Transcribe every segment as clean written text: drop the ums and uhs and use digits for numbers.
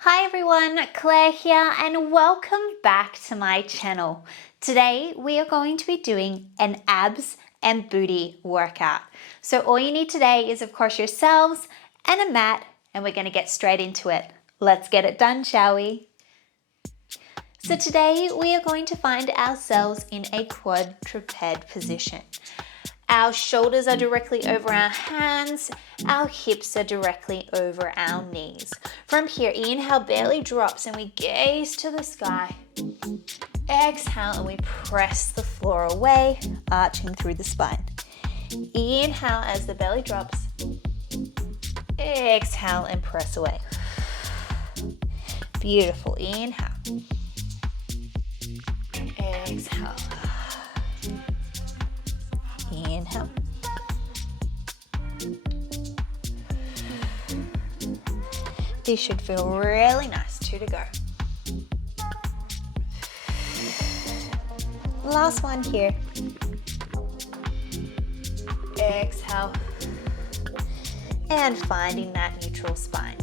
Hi everyone, Claire here and welcome back to my channel. Today we are going to be doing an abs and booty workout. So all you need today is of course yourselves and a mat and we're going to get straight into it. Let's get it done, shall we? So today we are going to find ourselves in a quadruped position. Our shoulders are directly over our hands, our hips are directly over our knees. From here, inhale, belly drops and we gaze to the sky. Exhale and we press the floor away, arching through the spine. Inhale as the belly drops. Exhale and press away. Beautiful. Inhale. Exhale. Inhale. This should feel really nice. 2 to go. Last one here. Exhale. And finding that neutral spine.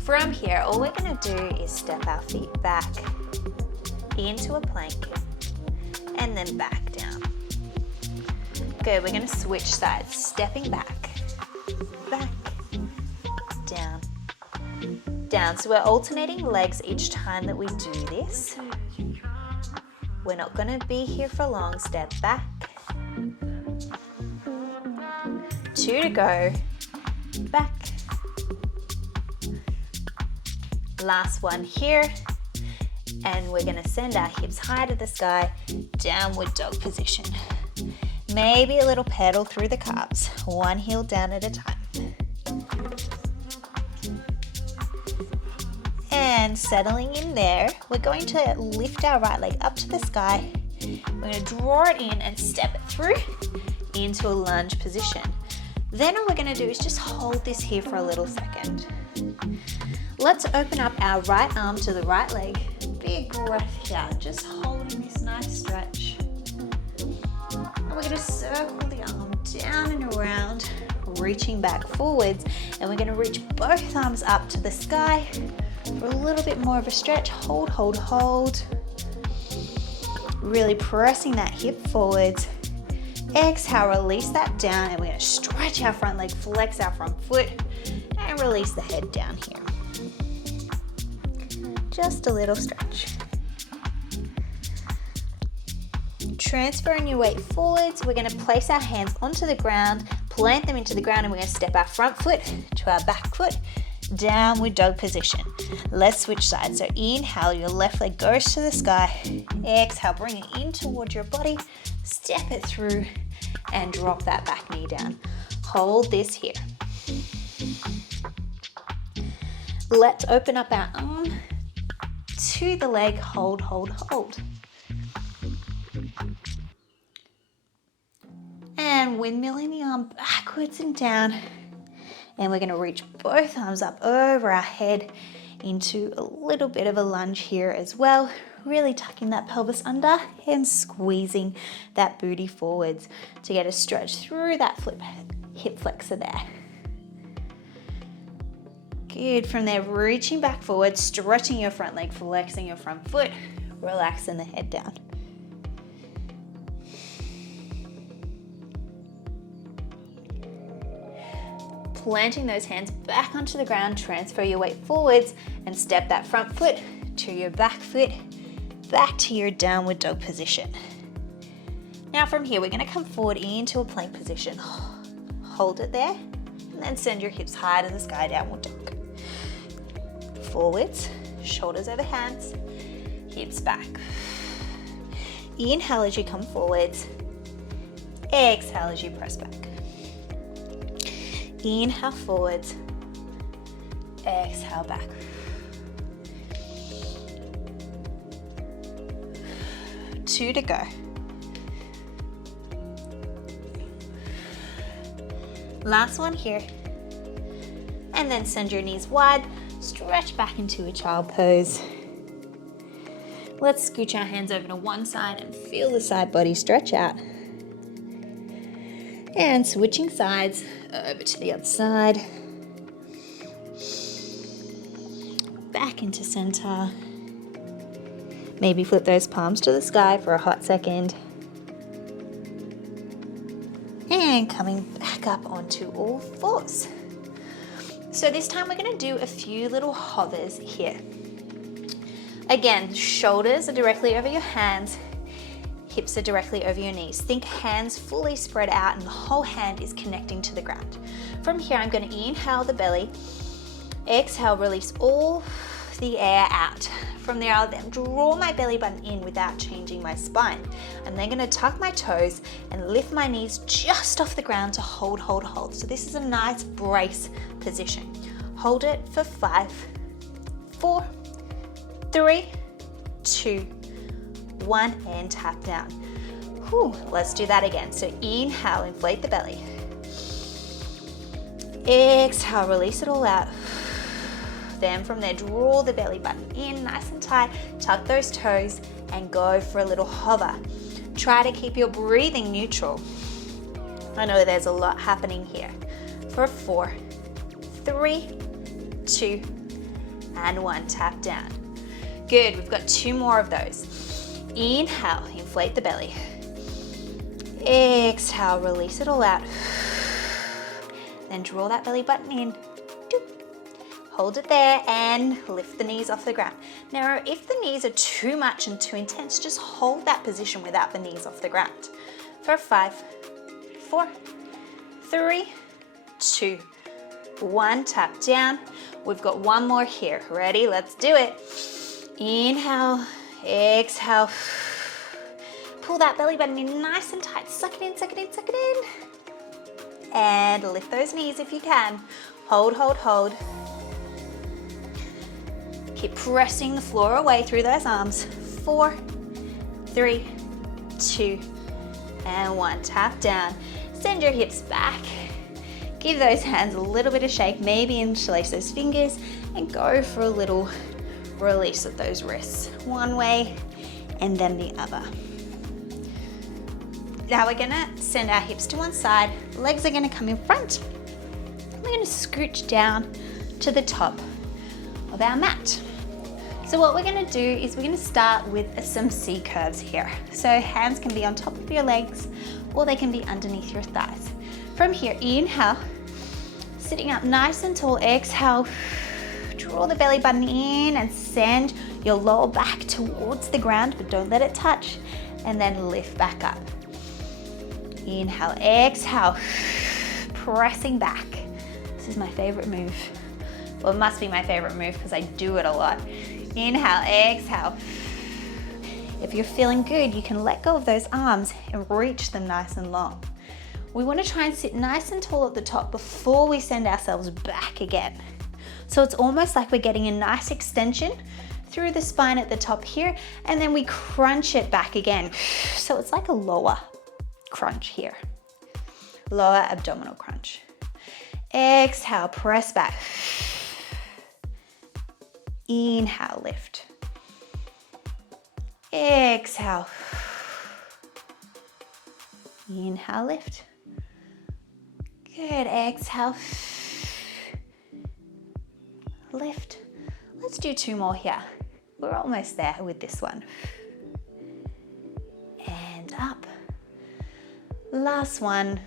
From here, all we're going to do is step our feet back into a plank and then back down. Good, we're going to switch sides, stepping back, down, down. So we're alternating legs each time that we do this. We're not going to be here for long. Step back. 2 to go. Back. Last one here. And we're going to send our hips high to the sky, downward dog position. Maybe a little pedal through the calves, one heel down at a time. And settling in there, we're going to lift our right leg up to the sky. We're going to draw it in and step it through into a lunge position. Then all we're going to do is just hold this here for a little second. Let's open up our right arm to the right leg. Big breath here, just holding this nice stretch. We're going to circle the arm down and around, reaching back forwards, and we're going to reach both arms up to the sky for a little bit more of a stretch. Hold, hold, hold. Really pressing that hip forwards. Exhale, release that down, and we're going to stretch our front leg, flex our front foot, and release the head down here. Just a little stretch. Transferring your weight forwards, we're going to place our hands onto the ground, plant them into the ground, and we're going to step our front foot to our back foot, downward dog position. Let's switch sides. So inhale, your left leg goes to the sky. Exhale, bring it in towards your body, step it through, and drop that back knee down. Hold this here. Let's open up our arm to the leg, hold, hold, hold. And windmilling the arm backwards and down. And we're going to reach both arms up over our head into a little bit of a lunge here as well. Really tucking that pelvis under and squeezing that booty forwards to get a stretch through that hip flexor there. Good. From there, reaching back forward, stretching your front leg, flexing your front foot, relaxing the head down. Planting those hands back onto the ground, transfer your weight forwards and step that front foot to your back foot, back to your downward dog position. Now from here, we're going to come forward into a plank position. Hold it there and then send your hips high to the sky, downward dog. Forwards, shoulders over hands, hips back. Inhale as you come forwards. Exhale as you press back. Inhale forwards. Exhale back. Two to go. Last one here. And then send your knees wide. Stretch back into a child pose. Let's scooch our hands over to one side and feel the side body stretch out. And switching sides over to the other side. back into center. Maybe flip those palms to the sky for a hot second. And coming back up onto all fours. So this time we're going to do a few little hovers here. Again, shoulders are directly over your hands, hips are directly over your knees. Think hands fully spread out and the whole hand is connecting to the ground. From here, I'm going to inhale the belly, exhale, release all the air out. From there, I'll then draw my belly button in without changing my spine. I'm then going to tuck my toes and lift my knees just off the ground to hold, hold, hold. So this is a nice brace position. Hold it for 5, 4, 3, 2, 1, and tap down. Whew, let's do that again. So inhale, inflate the belly. Exhale, release it all out. Then from there, draw the belly button in nice and tight, tuck those toes, and go for a little hover. Try to keep your breathing neutral. I know there's a lot happening here. For 4, 3, 2, and 1, tap down. Good, we've got 2 more of those. Inhale, inflate the belly. Exhale, release it all out. Then draw that belly button in. Hold it there and lift the knees off the ground. Now, if the knees are too much and too intense, just hold that position without the knees off the ground. For 5, 4, 3, 2, 1, tap down. We've got 1 more here. Ready? Let's do it. Inhale, exhale. Pull that belly button in nice and tight. Suck it in, suck it in, suck it in. And lift those knees if you can. Hold, hold, hold. Keep pressing the floor away through those arms. 4, 3, 2, and 1. Tap down. Send your hips back. Give those hands a little bit of shake. Maybe interlace those fingers and go for a little release of those wrists. One way and then the other. Now we're gonna send our hips to one side. Legs are gonna come in front. We're gonna scooch down to the top of our mat. So what we're gonna do is we're gonna start with some C curves here. So hands can be on top of your legs or they can be underneath your thighs. From here, inhale, sitting up nice and tall, exhale, draw the belly button in and send your lower back towards the ground, but don't let it touch, and then lift back up. Inhale, exhale, pressing back. This is my favorite move. Well, it must be my favorite move because I do it a lot. Inhale, exhale. If you're feeling good, you can let go of those arms and reach them nice and long. We want to try and sit nice and tall at the top before we send ourselves back again. So it's almost like we're getting a nice extension through the spine at the top here, and then we crunch it back again. So it's like a lower crunch here. Lower abdominal crunch. Exhale, press back. Inhale, lift. Exhale. Inhale, lift. Good, exhale. Lift. Let's do 2 more here. We're almost there with this one. And up. Last one.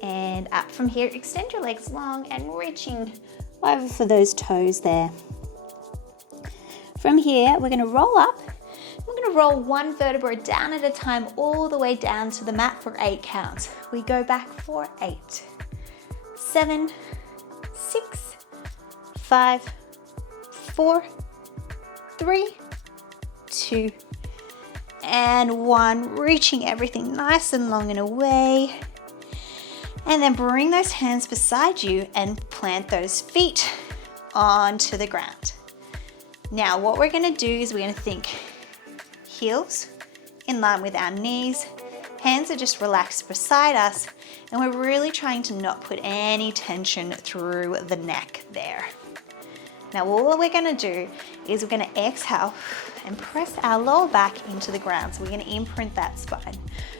And up from here. Extend your legs long and reaching over for those toes there. From here, we're gonna roll up. We're gonna roll 1 vertebra down at a time all the way down to the mat for 8 counts. We go back for 8, 7, 6, 5, 4, 3, 2, and 1. Reaching everything nice and long and away. And then bring those hands beside you and plant those feet onto the ground. Now what we're gonna do is we're gonna think heels in line with our knees. Hands are just relaxed beside us, and we're really trying to not put any tension through the neck there. Now all we're gonna do is we're gonna exhale and press our lower back into the ground. So we're gonna imprint that spine.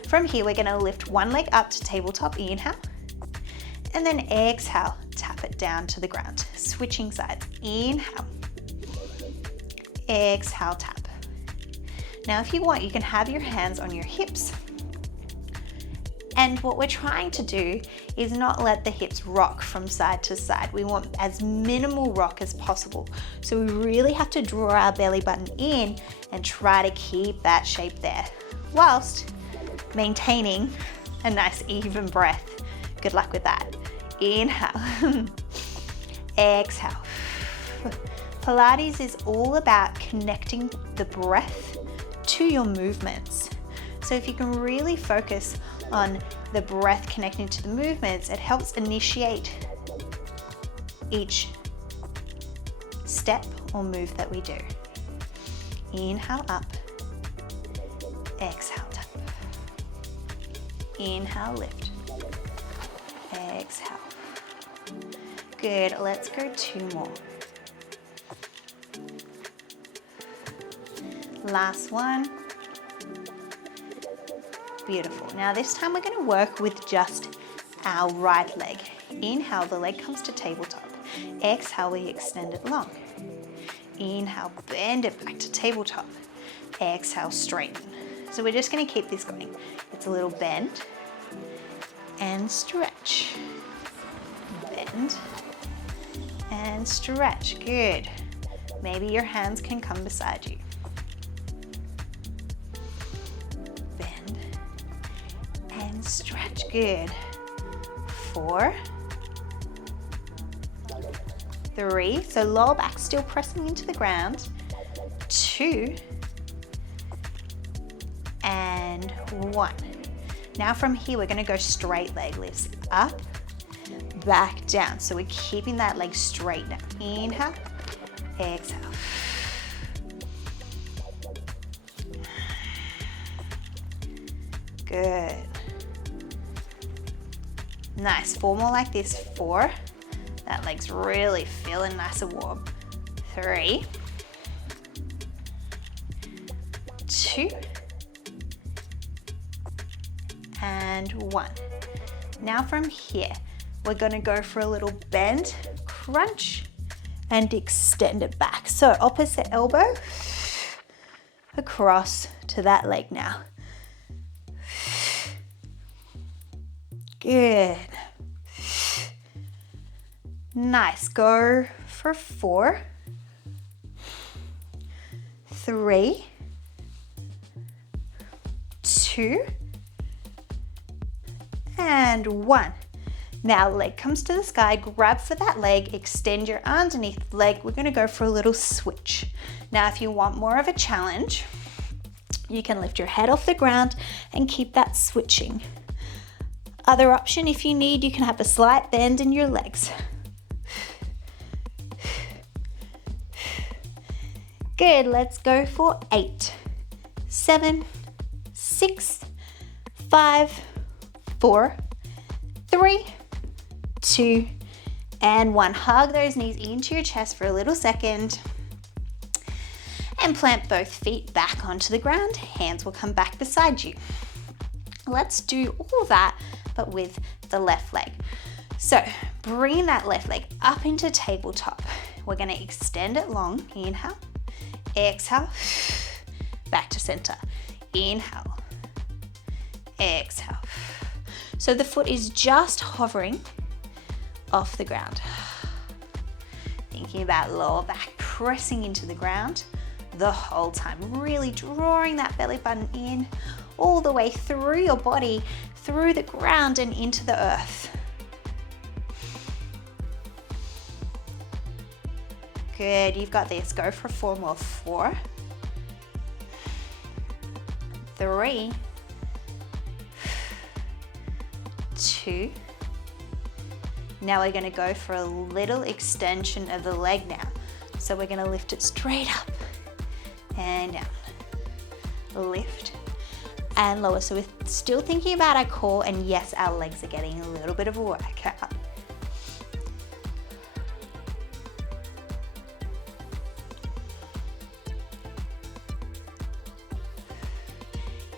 From here, we're gonna lift 1 leg up to tabletop, inhale. And then exhale, tap it down to the ground. Switching sides. Inhale. Exhale, tap. Now, if you want, you can have your hands on your hips. And what we're trying to do is not let the hips rock from side to side. We want as minimal rock as possible. So we really have to draw our belly button in and try to keep that shape there, whilst maintaining a nice even breath. Good luck with that. Inhale. Exhale. Pilates is all about connecting the breath to your movements. So if you can really focus on the breath connecting to the movements, it helps initiate each step or move that we do. Inhale up, exhale tap. Inhale, lift, exhale. Good, let's go 2 more. Last one. Beautiful. Now this time we're going to work with just our right leg. Inhale, the leg comes to tabletop. Exhale, we extend it long. Inhale, bend it back to tabletop. Exhale, straighten. So we're just going to keep this going. It's a little bend and stretch. Bend and stretch. Good. Maybe your hands can come beside you. Stretch, good. 4, 3, so lower back still pressing into the ground. 2, and 1. Now from here, we're gonna go straight leg lifts, up, back, down. So we're keeping that leg straight now. Inhale, exhale. Good. Nice, 4 more like this. 4, that leg's really feeling nice and warm. 3, 2, and 1. Now from here, we're gonna go for a little bend, crunch, and extend it back. So opposite elbow, across to that leg now. Good. Nice. Go for 4, 3, 2, and 1. Now leg comes to the sky, grab for that leg, extend your arms underneath the leg. We're going to go for a little switch. Now if you want more of a challenge, you can lift your head off the ground and keep that switching. Other option, if you need, you can have a slight bend in your legs. Good, let's go for 8, 7, 6, 5, 4, 3, 2, and 1. Hug those knees into your chest for a little second. And plant both feet back onto the ground. Hands will come back beside you. Let's do all that, but with the left leg. So bring that left leg up into tabletop. We're gonna extend it long. Inhale, exhale, back to center. Inhale, exhale. So the foot is just hovering off the ground. Thinking about lower back pressing into the ground the whole time. Really drawing that belly button in all the way through your body, through the ground and into the earth. Good, you've got this. Go for 4 more. 4, 3, 2. Now we're going to go for a little extension of the leg now. So we're going to lift it straight up and down. Lift and lower. So we're still thinking about our core, and yes, our legs are getting a little bit of a workout.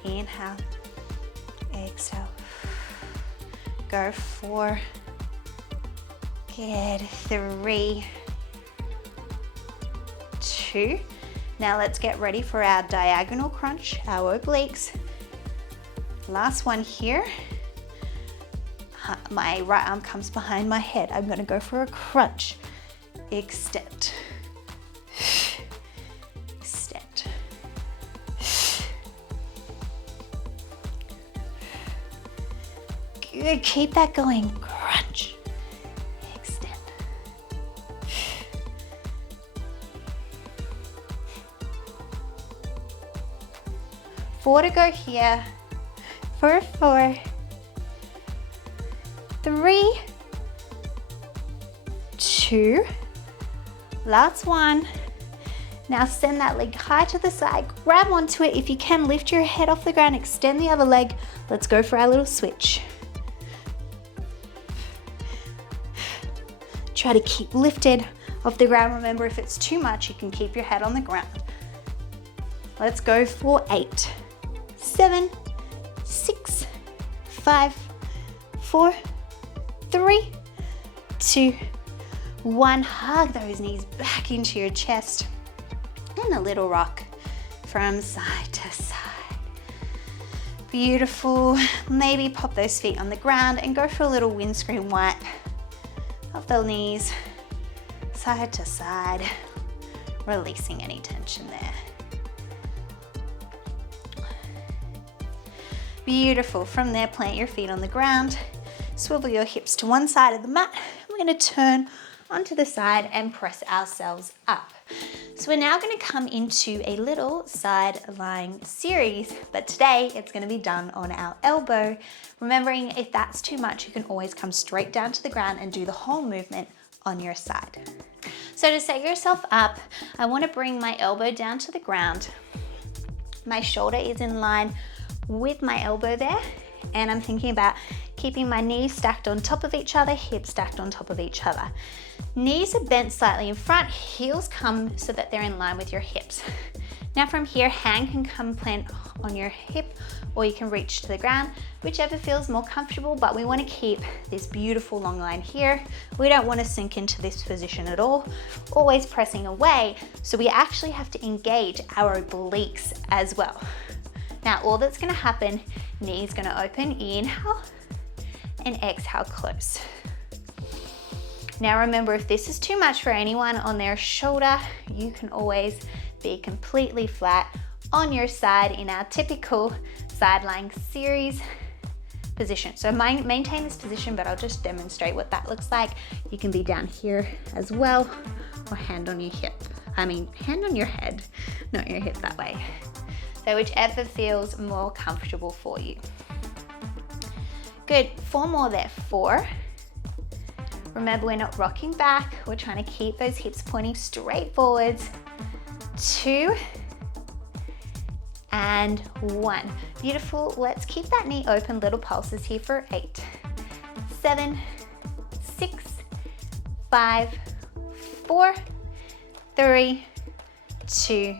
Inhale, exhale. Go 4, Good, 3, 2. Now let's get ready for our diagonal crunch, our obliques. Last one here. My right arm comes behind my head. I'm gonna go for a crunch. Extend. Extend. Good, keep that going. Crunch. Extend. 4 to go here. For 4. 3, 2, last one. Now send that leg high to the side, grab onto it. If you can, lift your head off the ground, extend the other leg. Let's go for our little switch. Try to keep lifted off the ground. Remember, if it's too much, you can keep your head on the ground. Let's go for 8, 7, 6, 5, 4, 3, 2, 1. Hug those knees back into your chest. And a little rock from side to side. Beautiful. Maybe pop those feet on the ground and go for a little windscreen wipe of the knees, side to side, releasing any tension there. Beautiful. From there, plant your feet on the ground. Swivel your hips to one side of the mat. We're going to turn onto the side and press ourselves up. So we're now going to come into a little side lying series, but today it's going to be done on our elbow. Remembering, if that's too much, you can always come straight down to the ground and do the whole movement on your side. So to set yourself up, I want to bring my elbow down to the ground. My shoulder is in line with my elbow there, and I'm thinking about keeping my knees stacked on top of each other, hips stacked on top of each other. Knees are bent slightly in front, heels come so that they're in line with your hips. Now from here, hand can come plant on your hip, or you can reach to the ground, whichever feels more comfortable, but we want to keep this beautiful long line here. We don't want to sink into this position at all, always pressing away, so we actually have to engage our obliques as well. Now all that's going to happen, knees going to open, inhale, and exhale, close. Now remember, if this is too much for anyone on their shoulder, you can always be completely flat on your side in our typical side lying series position. So maintain this position, but I'll just demonstrate what that looks like. You can be down here as well, or hand on your hip. Hand on your head, not your hip that way. So whichever feels more comfortable for you. Good, 4 more there, 4. Remember, we're not rocking back. We're trying to keep those hips pointing straight forwards. 2 and 1. Beautiful, let's keep that knee open, little pulses here for 8, 7, 6, 5, 4, 3, 2,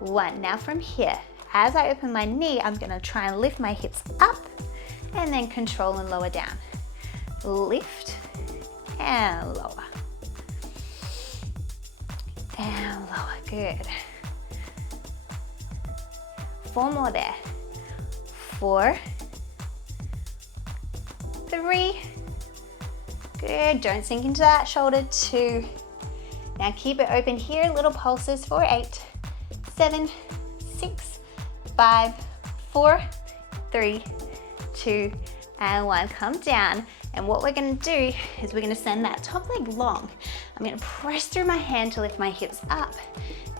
1. Now from here, as I open my knee, I'm gonna try and lift my hips up and then control and lower down. Lift and lower. And lower, good. 4 more there. 4, 3, good. Don't sink into that shoulder. 2. Now keep it open here, little pulses for 8, 7, 6, 5, 4, 3, 2, and 1. Come down. And what we're gonna do is we're gonna send that top leg long. I'm gonna press through my hand to lift my hips up,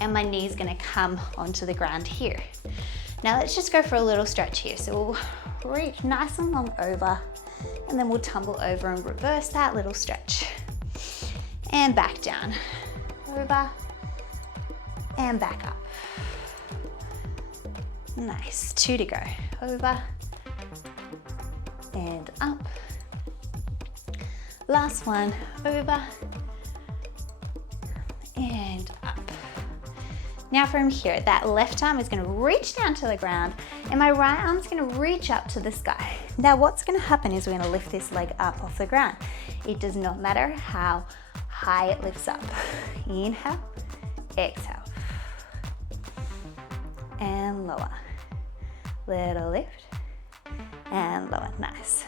and my knee's gonna come onto the ground here. Now let's just go for a little stretch here. So we'll reach nice and long over, and then we'll tumble over and reverse that little stretch. And back down, over, and back up. Nice, 2 to go. Over, and up. Last one, over, and up. Now from here, that left arm is gonna reach down to the ground, and my right arm is gonna reach up to the sky. Now what's gonna happen is we're gonna lift this leg up off the ground. It does not matter how high it lifts up. Inhale, exhale. And lower. Little lift. And lower. Nice.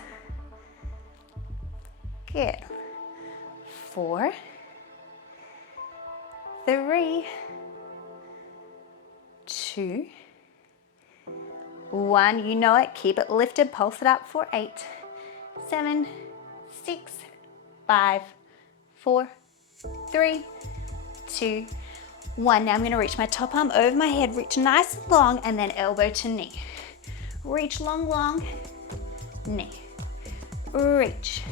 Good. 4, 3, 2, 1. You know it. Keep it lifted. Pulse it up for 8, 7, 6, 5, 4, 3, 2, 1. Now I'm going to reach my top arm over my head. Reach nice and long, and then elbow to knee. Reach long, long, knee. Reach,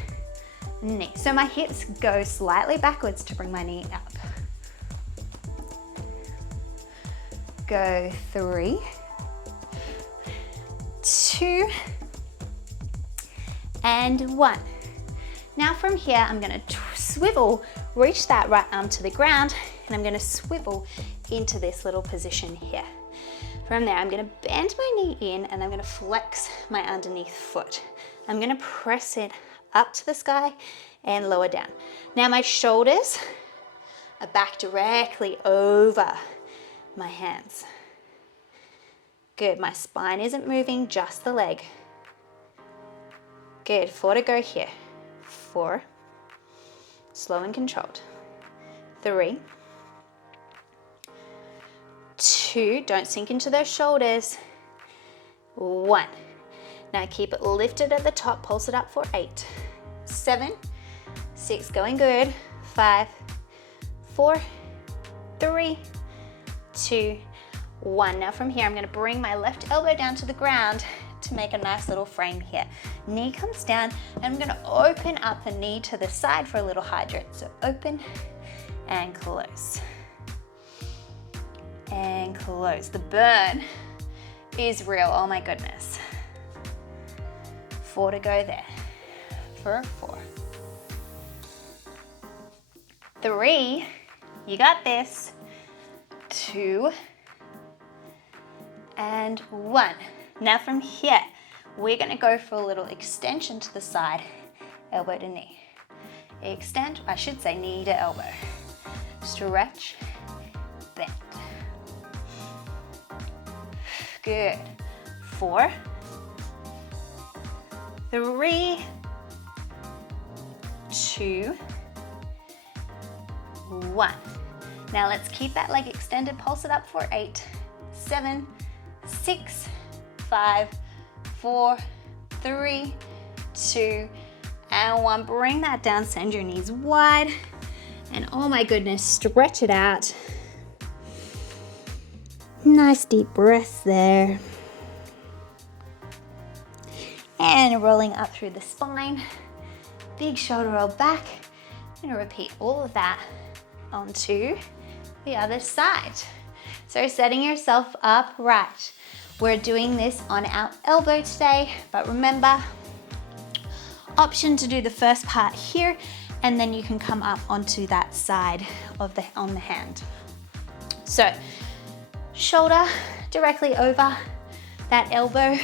knee. So my hips go slightly backwards to bring my knee up. Go 3, 2, and 1. Now from here, I'm going to swivel, reach that right arm to the ground, and I'm going to swivel into this little position here. From there, I'm going to bend my knee in, and I'm going to flex my underneath foot. I'm going to press it up to the sky and lower down. Now my shoulders are back directly over my hands. Good. My spine isn't moving, just the leg. Good. 4 to go here. 4. Slow and controlled. 3, 2. Don't sink into those shoulders. 1. Now keep it lifted at the top. Pulse it up for 8, 7, 6. Going good. 5, 4, 3, 2, 1. Now from here, I'm going to bring my left elbow down to the ground to make a nice little frame here. Knee comes down, and I'm going to open up the knee to the side for a little hydrate. So open and close. And close. The burn is real. Oh my goodness. 4 to go there. For 4. 3. You got this. 2. And 1. Now from here, we're going to go for a little extension to the side, elbow to knee. Extend, I should say knee to elbow. Stretch, bend. Good. 4, 3, 2, 1. Now let's keep that leg extended. Pulse it up for 8, 7, 6, 5, 4, 3, 2, and 1. Bring that down, send your knees wide, and oh my goodness, stretch it out. Nice deep breaths there. And rolling up through the spine, big shoulder roll back. I'm going to repeat all of that onto the other side. So setting yourself up right. We're doing this on our elbow today, but remember, option to do the first part here, and then you can come up onto that side of on the hand. So shoulder directly over that elbow,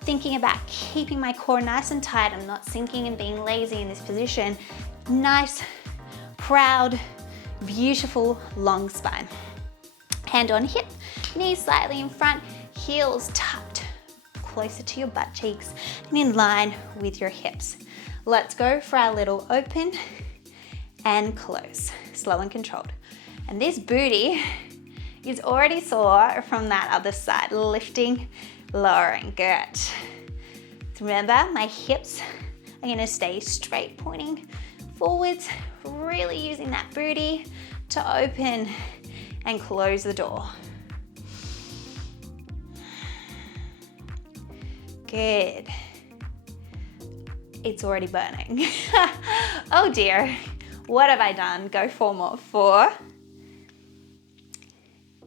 thinking about keeping my core nice and tight. I'm not sinking and being lazy in this position. Nice, proud, beautiful long spine. Hand on hip, knees slightly in front, heels tucked closer to your butt cheeks and in line with your hips. Let's go for our little open and close, slow and controlled. And this booty is already sore from that other side, lifting, lowering, good. Remember, my hips are gonna stay straight, pointing forwards, really using that booty to open and close the door. Good. It's already burning. Oh dear, what have I done? Go 4 more. 4,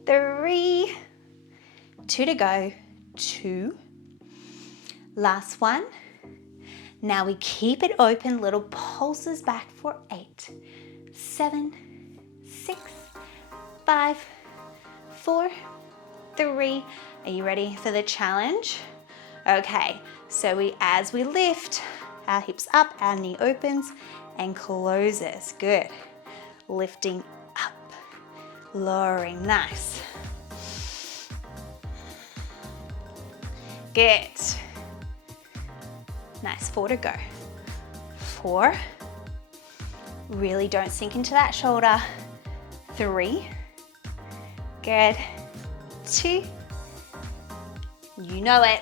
3, 2 to go, 2. Last one. Now we keep it open, little pulses back for 8, 7, 6, 5, 4, 3. Are you ready for the challenge? Okay, so as we lift, our hips up, our knee opens, and closes. Good. Lifting up, lowering, nice. Good. Nice, 4 to go. 4. Really don't sink into that shoulder. 3. Good. 2. You know it.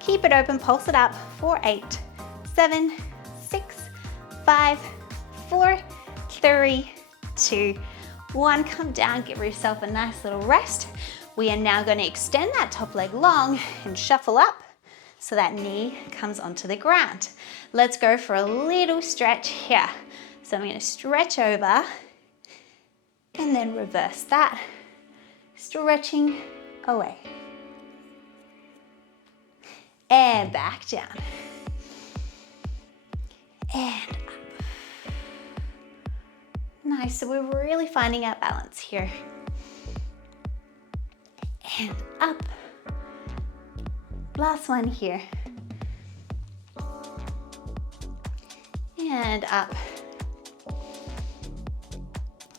Keep it open, pulse it up. 4, 8, 7, 6, 5, 4, 3, 2, 1. Come down, give yourself a nice little rest. We are now going to extend that top leg long and shuffle up so that knee comes onto the ground. Let's go for a little stretch here. So I'm going to stretch over and then reverse that, stretching away. And back down. And up. Nice, so we're really finding our balance here. And up. Last one here. And up.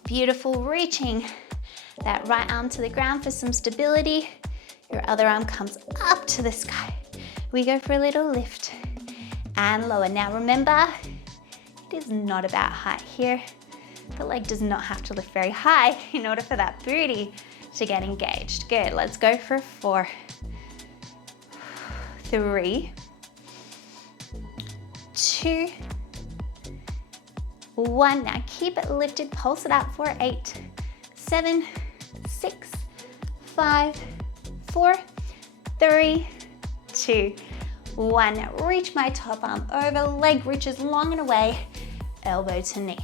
Beautiful, reaching that right arm to the ground for some stability. Your other arm comes up to the sky. We go for a little lift and lower. Now remember, it is not about height here. The leg does not have to lift very high in order for that booty to get engaged. Good, let's go for 4, 3, 2, 1. Now keep it lifted, pulse it up for 8, 7, 6, 5, 4, 3, 2, 1. Now reach my top arm over, leg reaches long and away, elbow to knee.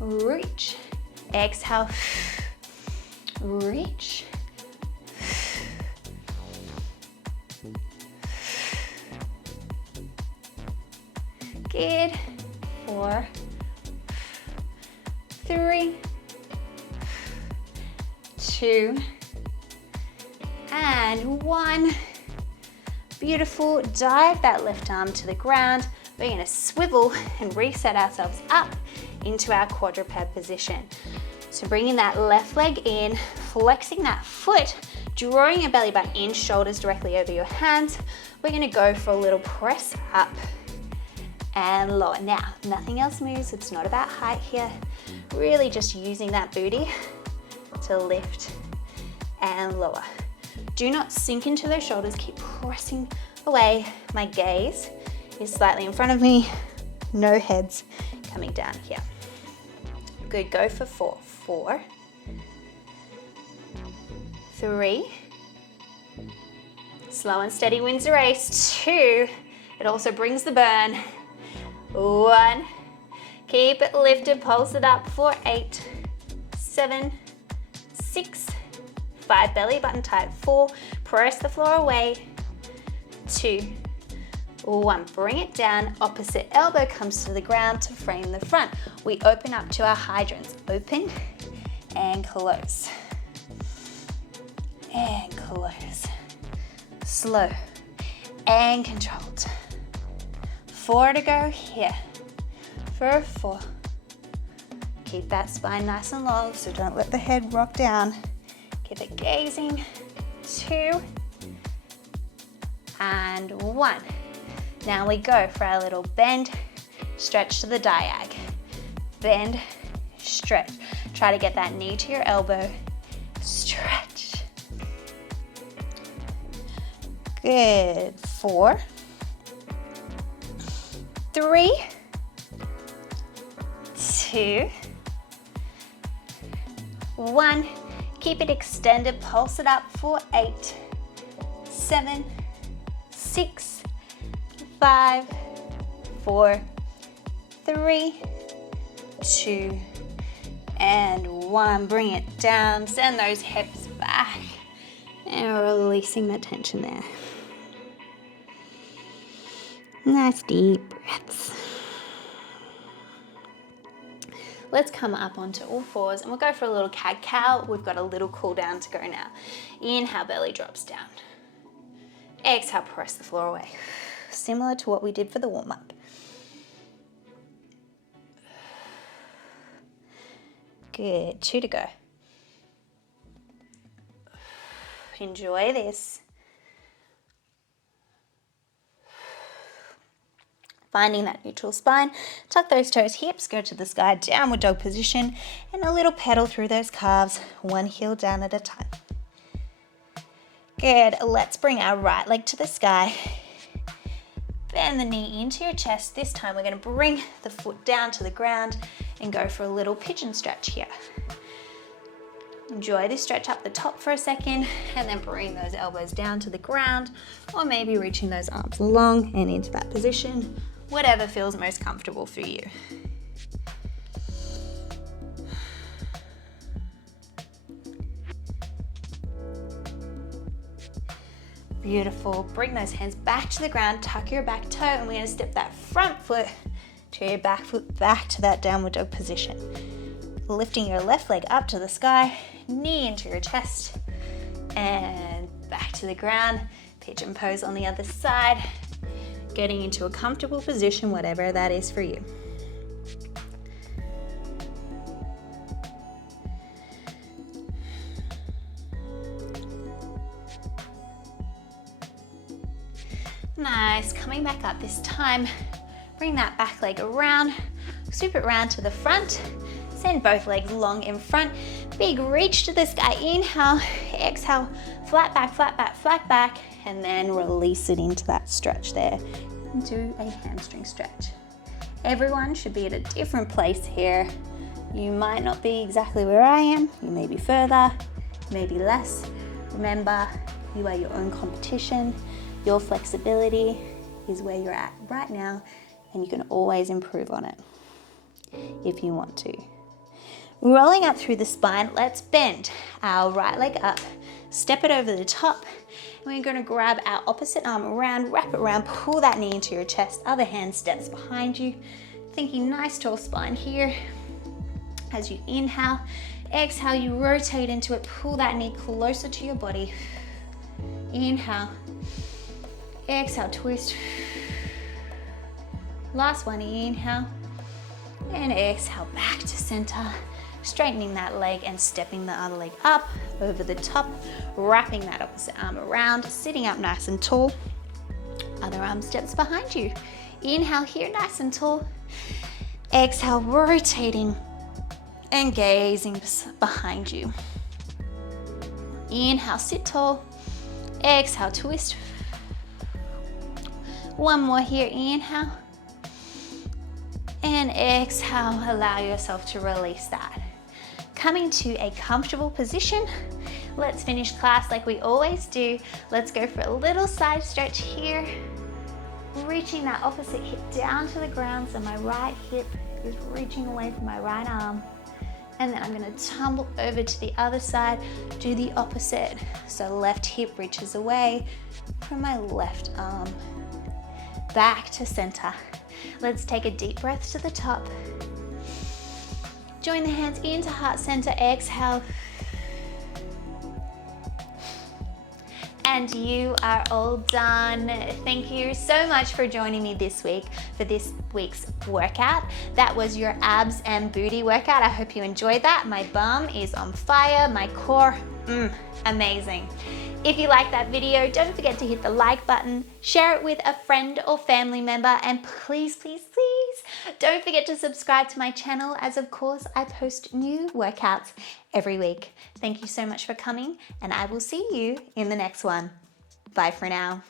Reach, exhale, reach. Good. 4, 3, 2, and 1. Beautiful. Dive that left arm to the ground. We're going to swivel and reset ourselves up into our quadruped position. So bringing that left leg in, flexing that foot, drawing your belly button in, shoulders directly over your hands. We're going to go for a little press up and lower. Now, nothing else moves. It's not about height here. Really just using that booty to lift and lower. Do not sink into those shoulders. Keep pressing away. My gaze is slightly in front of me. No heads coming down here. Good, go for 4. 4, 3, slow and steady wins the race. 2, it also brings the burn. 1, keep it lifted, pulse it up for 8, 7, 6, 5, belly button tight. 4, press the floor away. 2, 1, bring it down, opposite elbow comes to the ground to frame the front. We open up to our hydrants. Open and close. And close. Slow and controlled. 4 to go here. For 4. Keep that spine nice and long, so don't let the head rock down. Keep it gazing. 2 and 1. Now we go for our little bend, stretch to the diag. Bend, stretch. Try to get that knee to your elbow. Stretch. Good. 4, 3, 2, 1. Keep it extended, pulse it up for 8, 7, 6, 5, 4, 3, 2, and 1. Bring it down, send those hips back, and releasing the tension there. Nice deep breaths. Let's come up onto all fours and we'll go for a little cat-cow. We've got a little cool down to go now. Inhale, belly drops down. Exhale, press the floor away. Similar to what we did for the warm-up. Good, 2 to go. Enjoy this. Finding that neutral spine, tuck those toes, hips, go to the sky, downward dog position, and a little pedal through those calves, one heel down at a time. Good, let's bring our right leg to the sky. Bend the knee into your chest. This time we're going to bring the foot down to the ground and go for a little pigeon stretch here. Enjoy this stretch up the top for a second and then bring those elbows down to the ground, or maybe reaching those arms long and into that position. Whatever feels most comfortable for you. Beautiful. Bring those hands back to the ground, tuck your back toe, and we're going to step that front foot to your back foot back to that downward dog position. Lifting your left leg up to the sky, knee into your chest, and back to the ground. Pigeon pose on the other side. Getting into a comfortable position, whatever that is for you. Nice, coming back up this time. Bring that back leg around, sweep it around to the front. Send both legs long in front. Big reach to the sky, inhale, exhale, flat back, flat back, flat back, and then release it into that stretch there, into a hamstring stretch. Everyone should be at a different place here. You might not be exactly where I am. You may be further, maybe less. Remember, you are your own competition. Your flexibility is where you're at right now, and you can always improve on it if you want to. Rolling up through the spine, let's bend our right leg up, step it over the top, and we're going to grab our opposite arm around, wrap it around, pull that knee into your chest, other hand steps behind you, thinking nice tall spine here. As you inhale, exhale, you rotate into it, pull that knee closer to your body. Inhale, exhale, twist. Last one, inhale, and exhale, back to center. Straightening that leg and stepping the other leg up over the top, wrapping that opposite arm around, sitting up nice and tall. Other arm steps behind you. Inhale here, nice and tall. Exhale, rotating and gazing behind you. Inhale, sit tall. Exhale, twist. One more here, inhale. And exhale, allow yourself to release that. Coming to a comfortable position. Let's finish class like we always do. Let's go for a little side stretch here. Reaching that opposite hip down to the ground, so my right hip is reaching away from my right arm. And then I'm going to tumble over to the other side, do the opposite. So left hip reaches away from my left arm. Back to center. Let's take a deep breath to the top. Join the hands into heart center, exhale. And you are all done. Thank you so much for joining me this week for this week's workout. That was your abs and booty workout. I hope you enjoyed that. My bum is on fire, my core, amazing. If you like that video, don't forget to hit the like button, share it with a friend or family member, and please, please, please don't forget to subscribe to my channel, as of course I post new workouts every week. Thank you so much for coming, and I will see you in the next one. Bye for now.